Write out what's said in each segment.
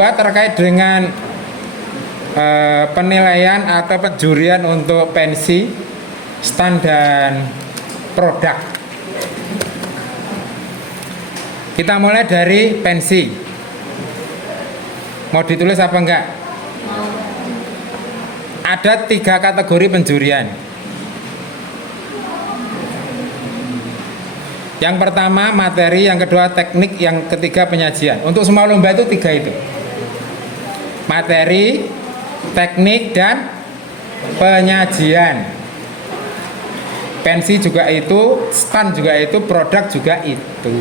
terkait dengan penilaian atau penjurian untuk pensi, stand dan produk. Kita mulai dari pensi. Mau ditulis apa enggak? Ada 3 kategori penjurian. Yang pertama materi, yang kedua teknik, yang ketiga penyajian. Untuk semua lomba itu 3 itu. Materi, teknik, dan penyajian. Pensi juga itu, stand juga itu, produk juga itu.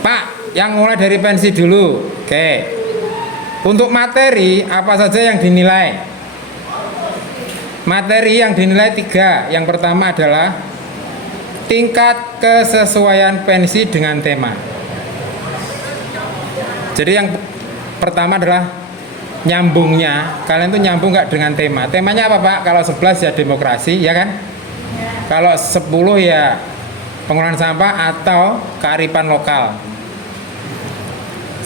Pak, yang mulai dari pensi dulu. Oke. Untuk materi, apa saja yang dinilai? Materi yang dinilai 3. Yang pertama adalah tingkat kesesuaian pensi dengan tema. Jadi yang pertama adalah nyambungnya. Kalian tuh nyambung nggak dengan tema? Temanya apa Pak? Kalau 11 ya demokrasi, ya kan? Kalau 10 ya pengelolaan sampah atau kearifan lokal.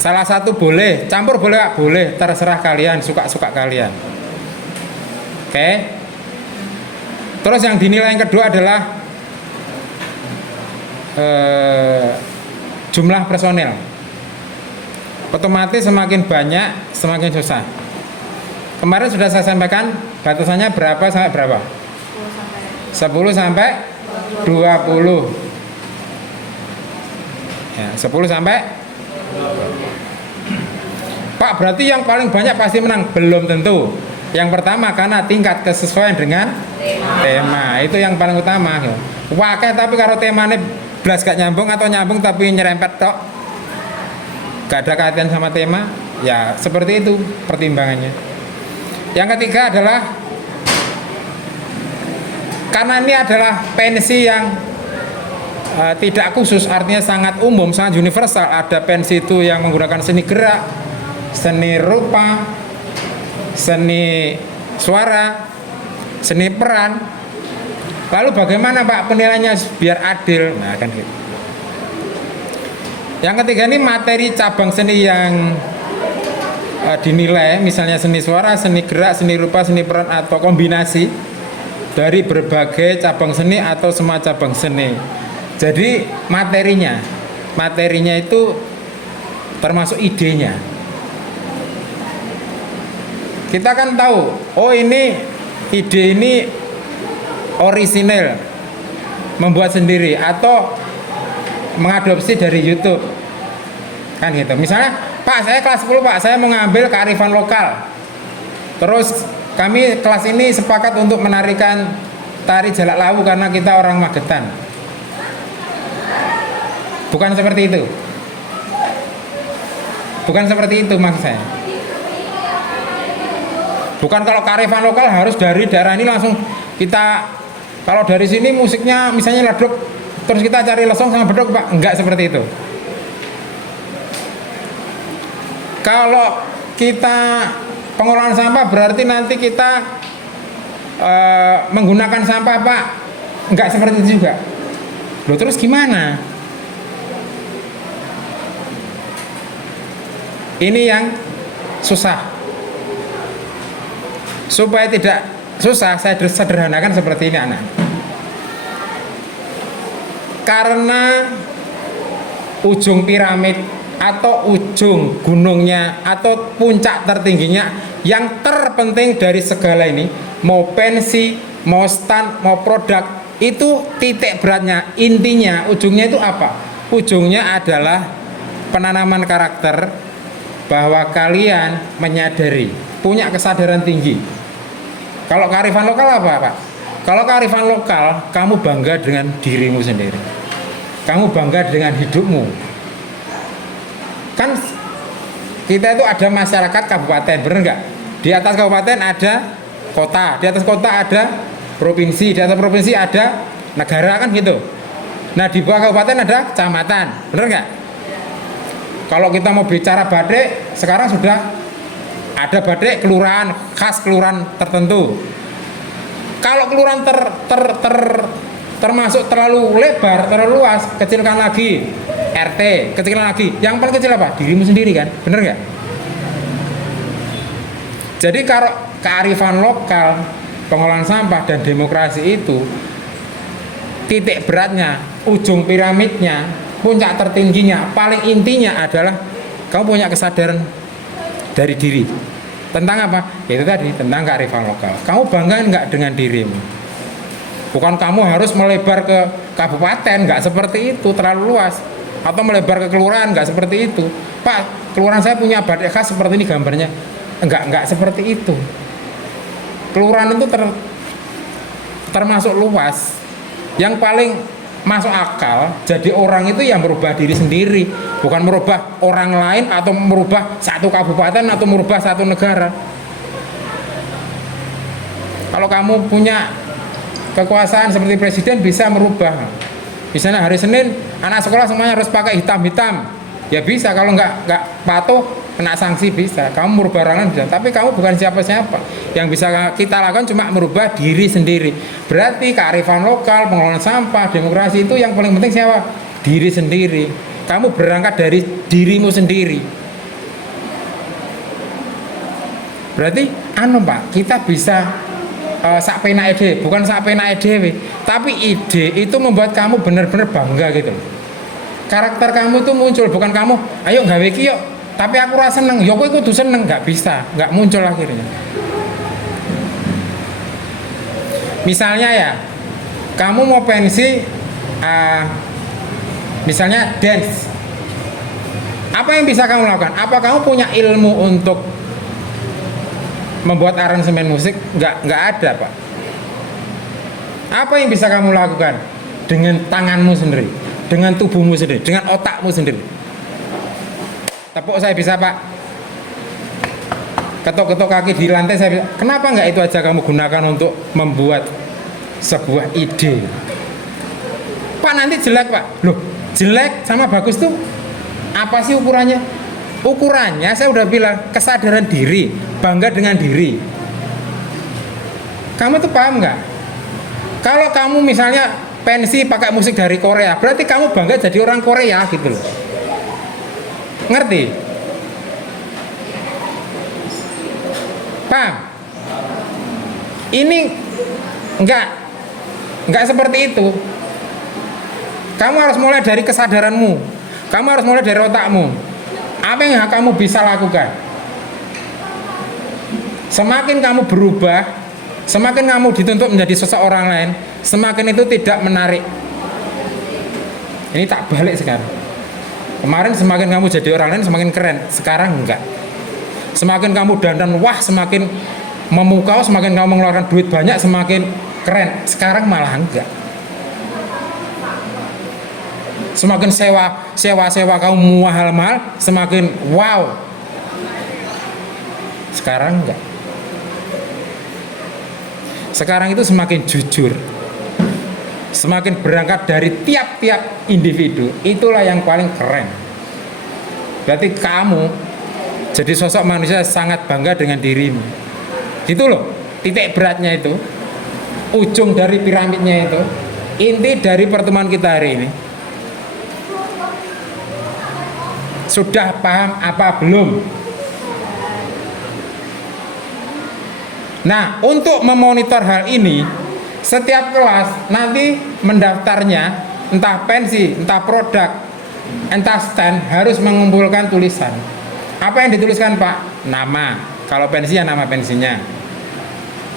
Salah satu boleh, campur boleh Pak? Boleh, terserah kalian, suka-suka kalian. Oke. Terus yang dinilai yang kedua adalah jumlah personel. Otomatis semakin banyak semakin susah. Kemarin sudah saya sampaikan batasannya berapa sampai berapa? 10 sampai 20. Ya, 10 sampai Pak, berarti yang paling banyak pasti menang? Belum tentu. Yang pertama karena tingkat kesesuaian dengan tema. Itu yang paling utama. Wakeh tapi kalau temanya belas gak nyambung atau nyambung tapi nyerempet tok, gak ada kaitan sama tema, ya seperti itu pertimbangannya. Yang ketiga adalah karena ini adalah pensi yang tidak khusus, artinya sangat umum, sangat universal. Ada pensi itu yang menggunakan seni gerak, seni rupa, seni suara, seni peran. Lalu bagaimana Pak penilaiannya biar adil? Nah kan gitu. Yang ketiga ini materi cabang seni yang dinilai, misalnya seni suara, seni gerak, seni rupa, seni peran atau kombinasi dari berbagai cabang seni atau semua cabang seni. Jadi materinya itu termasuk idenya. Kita kan tahu, oh ini ide ini orisinil, membuat sendiri atau mengadopsi dari YouTube kan gitu. Misalnya Pak, saya kelas 10 Pak, saya mau ngambil kearifan lokal, terus kami kelas ini sepakat untuk menarikan tari Jalak Lawu karena kita orang Magetan. Bukan seperti itu, bukan seperti itu maksud saya. Bukan kalau kearifan lokal harus dari daerah ini langsung kita, kalau dari sini musiknya misalnya ledok, terus kita cari lesong sama bedok Pak, enggak seperti itu. Kalau kita pengelolaan sampah berarti nanti kita menggunakan sampah Pak, enggak seperti itu juga. Loh terus gimana? Ini yang susah. Supaya tidak susah, saya sederhanakan seperti ini anak. Karena ujung piramid atau ujung gunungnya atau puncak tertingginya yang terpenting dari segala ini, mau pensi, mau stand, mau produk, itu titik beratnya, intinya, ujungnya itu apa? Ujungnya adalah penanaman karakter, bahwa kalian menyadari, punya kesadaran tinggi. Kalau kearifan lokal apa Pak? Kalau kearifan lokal, kamu bangga dengan dirimu sendiri, kamu bangga dengan hidupmu. Kan kita itu ada masyarakat kabupaten, bener nggak? Di atas kabupaten ada kota, di atas kota ada provinsi, di atas provinsi ada negara, kan gitu. Nah di bawah kabupaten ada kecamatan, bener nggak? Kalau kita mau bicara batik, sekarang sudah ada batik kelurahan, khas kelurahan tertentu. Kalau kelurahan termasuk terlalu lebar, terlalu luas, kecilkan lagi. RT, kecilan lagi. Yang paling kecil apa? Dirimu sendiri kan, bener nggak? Jadi kalau kearifan lokal, pengolahan sampah dan demokrasi itu titik beratnya, ujung piramidnya, puncak tertingginya, paling intinya adalah kamu punya kesadaran dari diri. Tentang apa? Itu tadi, tentang kearifan lokal. Kamu bangga nggak dengan dirimu? Bukan kamu harus melebar ke kabupaten, nggak seperti itu, terlalu luas. Atau melebar ke kelurahan, nggak seperti itu. Pak, kelurahan saya punya batik khas seperti ini gambarnya. Enggak seperti itu. Kelurahan itu termasuk luas. Yang paling masuk akal, jadi orang itu yang merubah diri sendiri, bukan merubah orang lain atau merubah satu kabupaten atau merubah satu negara. Kalau kamu punya kekuasaan seperti presiden, bisa merubah. Misalnya hari Senin anak sekolah semuanya harus pakai hitam-hitam, ya bisa. Kalau nggak patuh kena sanksi, bisa. Kamu merubah orang lain bisa, tapi kamu bukan siapa-siapa. Yang bisa kita lakukan cuma merubah diri sendiri. Berarti kearifan lokal, pengelolaan sampah, demokrasi itu yang paling penting siapa? Diri sendiri. Kamu berangkat dari dirimu sendiri. Berarti Pak, kita bisa sak penake dhewe, bukan sak penake dhewe, tapi ide itu membuat kamu benar-benar bangga gitu. Karakter kamu itu muncul, bukan kamu ayo gawe iki yuk, tapi aku rasa seneng, ya kowe kudu seneng, nggak bisa, nggak muncul akhirnya. Misalnya ya, kamu mau pensi, misalnya dance, apa yang bisa kamu lakukan? Apa kamu punya ilmu untuk membuat aransemen musik? Nggak ada, Pak. Apa yang bisa kamu lakukan? Dengan tanganmu sendiri, dengan tubuhmu sendiri, dengan otakmu sendiri. Tepuk saya bisa, Pak. Ketok-ketok kaki di lantai saya bisa. Kenapa nggak itu aja kamu gunakan untuk membuat sebuah ide? Pak, nanti jelek, Pak. Loh, jelek sama bagus tuh apa sih ukurannya? Ukurannya saya udah bilang, kesadaran diri, bangga dengan diri. Kamu tuh paham nggak? Kalau kamu misalnya pensi pakai musik dari Korea, berarti kamu bangga jadi orang Korea gitu loh. Ngerti? Paham? Ini enggak seperti itu. Kamu harus mulai dari kesadaranmu. Kamu harus mulai dari otakmu. Apa yang kamu bisa lakukan? Semakin kamu berubah, semakin kamu dituntut menjadi seseorang lain, semakin itu tidak menarik. Ini tak balik sekarang. Kemarin semakin kamu jadi orang lain semakin keren, sekarang enggak. Semakin kamu dandan wah, semakin memukau, semakin kamu mengeluarkan duit banyak, semakin keren. Sekarang malah enggak. Semakin sewa kamu mahal-mahal, semakin wow. Sekarang enggak. Sekarang itu semakin jujur. Semakin berangkat dari tiap-tiap individu, itulah yang paling keren. Berarti kamu jadi sosok manusia sangat bangga dengan dirimu. Gitu loh, titik beratnya itu, ujung dari piramidnya itu, inti dari pertemuan kita hari ini. Sudah paham apa belum? Nah, untuk memonitor hal ini, setiap kelas nanti mendaftarnya, entah pensi, entah produk, entah stand, harus mengumpulkan tulisan. Apa yang dituliskan, Pak? Nama. Kalau pensi ya nama pensinya,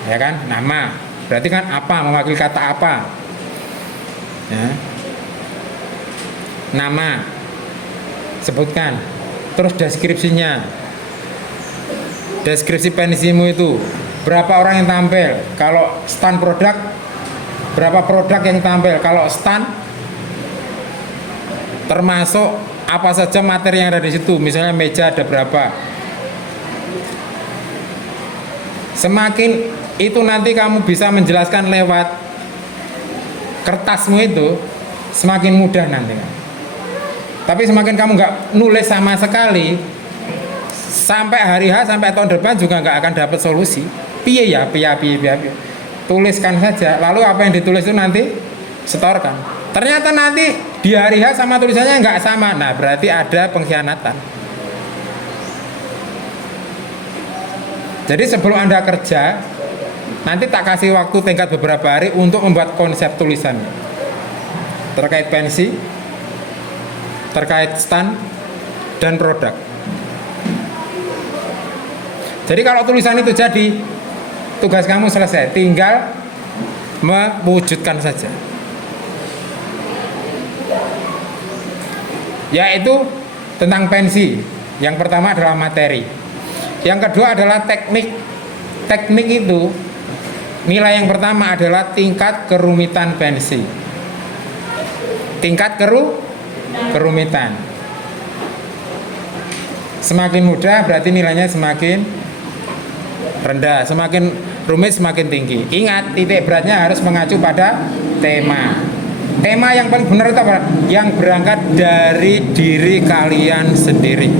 ya kan? Nama. Berarti kan apa, mewakili kata apa? Ya. Nama. Sebutkan. Terus deskripsinya. Deskripsi pensimu itu. Berapa orang yang tampil? Kalau stand produk, berapa produk yang tampil? Kalau stand, termasuk apa saja materi yang ada di situ. Misalnya meja ada berapa. Semakin itu nanti kamu bisa menjelaskan lewat kertasmu itu, semakin mudah nanti. Tapi semakin kamu nggak nulis sama sekali, sampai hari H, sampai tahun depan juga nggak akan dapat solusi. Piye ya, piye. Tuliskan saja. Lalu apa yang ditulis itu nanti setorkan. Ternyata nanti di hari H sama tulisannya nggak sama. Nah, berarti ada pengkhianatan. Jadi sebelum Anda kerja, nanti tak kasih waktu tingkat beberapa hari untuk membuat konsep tulisannya. Terkait pensi, terkait stand, dan produk. Jadi kalau tulisan itu jadi, tugas kamu selesai, tinggal mewujudkan saja. Yaitu tentang pensi. Yang pertama adalah materi. Yang kedua adalah teknik. Teknik itu nilai yang pertama adalah tingkat kerumitan pensi. Tingkat kerumitan. Semakin mudah berarti nilainya semakin rendah, semakin rumit semakin tinggi. Ingat, titik beratnya harus mengacu pada tema. Tema yang paling benar itu apa? Yang berangkat dari diri kalian sendiri.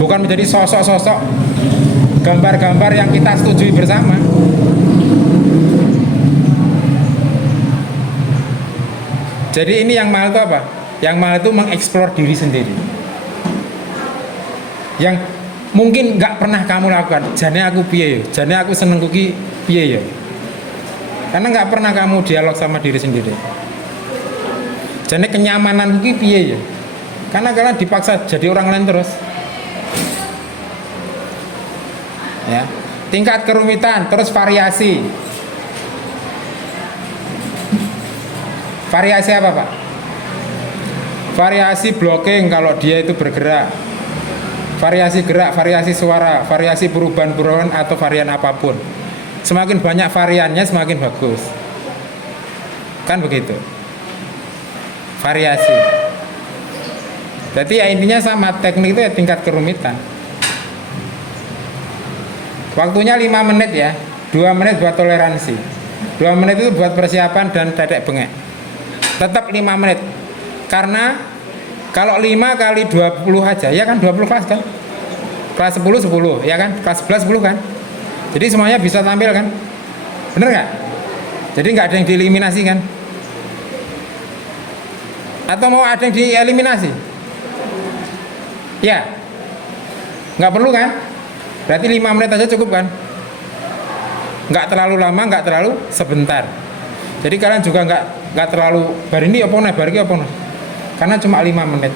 Bukan menjadi sosok-sosok gambar-gambar yang kita setujui bersama. Jadi ini yang mahal itu apa? Yang mahal itu mengeksplor diri sendiri. Yang mungkin nggak pernah kamu lakukan. Jane aku piye yo? Jane aku seneng kuki piye yo? Karena nggak pernah kamu dialog sama diri sendiri. Jane kenyamanan kuki piye yo? Karena kalian dipaksa jadi orang lain terus. Ya, tingkat kerumitan, terus variasi. Variasi apa, Pak? Variasi blocking kalau dia itu bergerak. Variasi gerak, variasi suara, variasi perubahan-perubahan atau varian apapun. Semakin banyak variannya semakin bagus. Kan begitu. Variasi. Jadi ya intinya sama, teknik itu ya tingkat kerumitan. Waktunya 5 menit ya. 2 menit buat toleransi. 2 menit itu buat persiapan dan dedek bengek. Tetap 5 menit. Karena kalau 5 kali 20 aja, ya kan 20 kelas kan? Kelas 10, 10, ya kan? Kelas 11, 10 kan? Jadi semuanya bisa tampil kan? Bener nggak? Jadi nggak ada yang dieliminasi kan? Atau mau ada yang dieliminasi? Ya? Nggak perlu kan? Berarti 5 menit aja cukup kan? Nggak terlalu lama, nggak terlalu sebentar. Jadi kalian juga nggak terlalu bar ini apa nih, bar ini apa nih? Karena cuma 5 menit.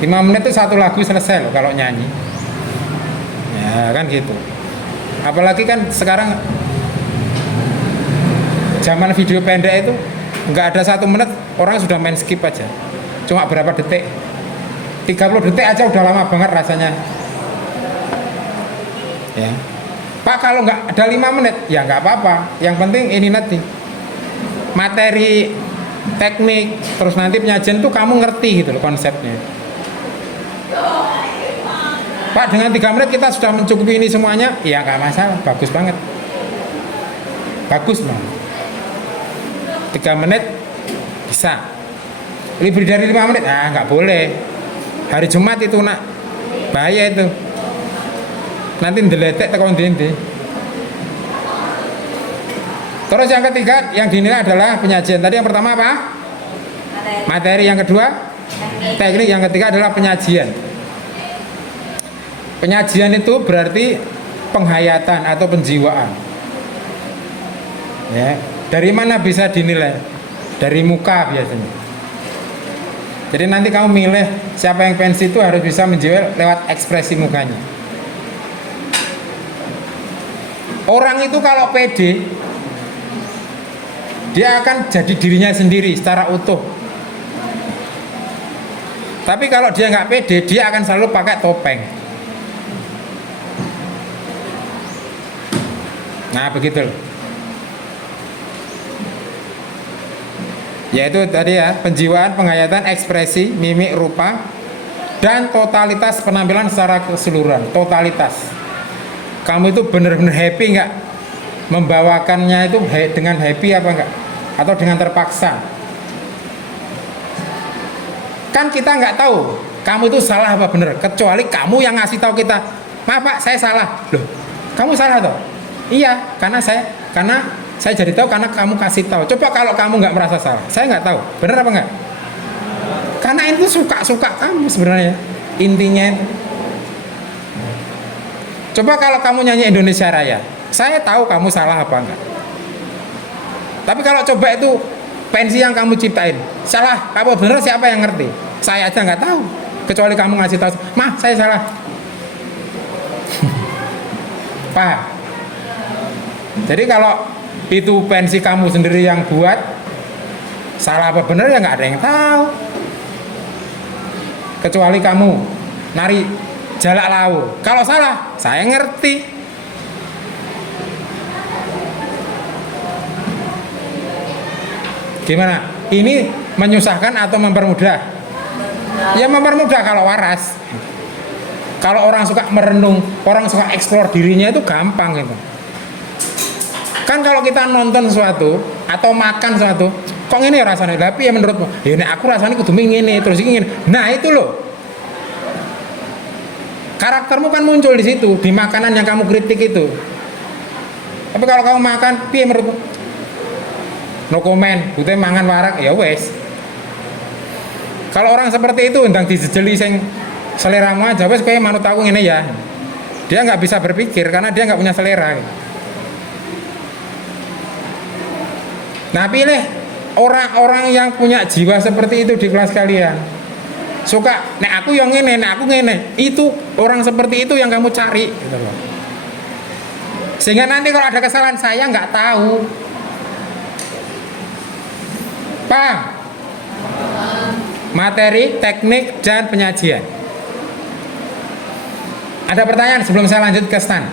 5 menit itu satu lagu selesai loh kalau nyanyi. Ya kan gitu. Apalagi kan sekarang zaman video pendek itu nggak ada 1 menit orang sudah main skip aja. Cuma berapa detik? 30 detik aja udah lama banget rasanya. Ya. Pak, kalau nggak ada 5 menit ya nggak apa-apa. Yang penting ini nanti materi, teknik, terus nanti penyajian tuh kamu ngerti gitu loh konsepnya. Pak, dengan 3 menit kita sudah mencukupi ini semuanya, ya nggak masalah, bagus banget, bagus banget. 3 menit bisa. Lebih dari 5 menit, nggak boleh. Hari Jumat itu nak bahaya itu. Nanti ndeletek tekan ndi. Terus yang ketiga yang dinilai adalah penyajian. Tadi yang pertama apa? Materi. Yang kedua teknik. Yang ketiga adalah penyajian. Penyajian itu berarti penghayatan atau penjiwaan. Ya, dari mana bisa dinilai? Dari muka biasanya. Jadi nanti kamu milih siapa yang pensi itu harus bisa menjiwai lewat ekspresi mukanya. Orang itu kalau pede, dia akan jadi dirinya sendiri secara utuh. Tapi kalau dia nggak pede, dia akan selalu pakai topeng. Nah begitu. Yaitu tadi ya, penjiwaan, penghayatan, ekspresi, mimik, rupa, dan totalitas penampilan secara keseluruhan. Totalitas. Kamu itu benar-benar happy nggak membawakannya itu dengan happy apa enggak? Atau dengan terpaksa? Kan kita nggak tahu kamu itu salah apa benar, kecuali kamu yang ngasih tahu kita, maaf Pak, saya salah. Loh, kamu salah toh? Iya, karena Saya jadi tahu karena kamu kasih tahu. Coba kalau kamu nggak merasa salah, saya nggak tahu. Benar apa nggak? Karena itu suka-suka kamu sebenarnya. Intinya itu. Coba kalau kamu nyanyi Indonesia Raya, saya tahu kamu salah apa enggak. Tapi kalau coba itu pensi yang kamu ciptain, salah, kamu benar, siapa yang ngerti? Saya aja nggak tahu. Kecuali kamu ngasih tahu, "Mah, saya salah." Paham? Jadi kalau itu pensi kamu sendiri yang buat, salah apa benar ya nggak ada yang tahu. Kecuali kamu nari Jalak Lawu. Kalau salah, saya ngerti. Gimana? Ini menyusahkan atau mempermudah? Ya mempermudah kalau waras. Kalau orang suka merenung, orang suka eksplor dirinya itu gampang gitu. Kan kalau kita nonton sesuatu atau makan sesuatu, kok ini rasanya? Tapi ya menurutmu, ya ini aku rasanya kudu ngene terus ingin. Nah itu loh. Karaktermu kan muncul di situ, di makanan yang kamu kritik itu. Tapi kalau kamu makan, piye menurutmu? No comment, bute mangan warak, ya wes. Kalau orang seperti itu ndang dijejeli sing seleramu aja wes kowe manut aku ngene ya. Dia nggak bisa berpikir karena dia nggak punya selera. Nah pilih orang-orang yang punya jiwa seperti itu di kelas kalian. Suka, nek aku yang ngene, nek aku ngene. Itu orang seperti itu yang kamu cari gitu loh. Sehingga nanti kalau ada kesalahan saya nggak tahu. Paham? Materi, teknik, dan penyajian. Ada pertanyaan sebelum saya lanjut ke stand?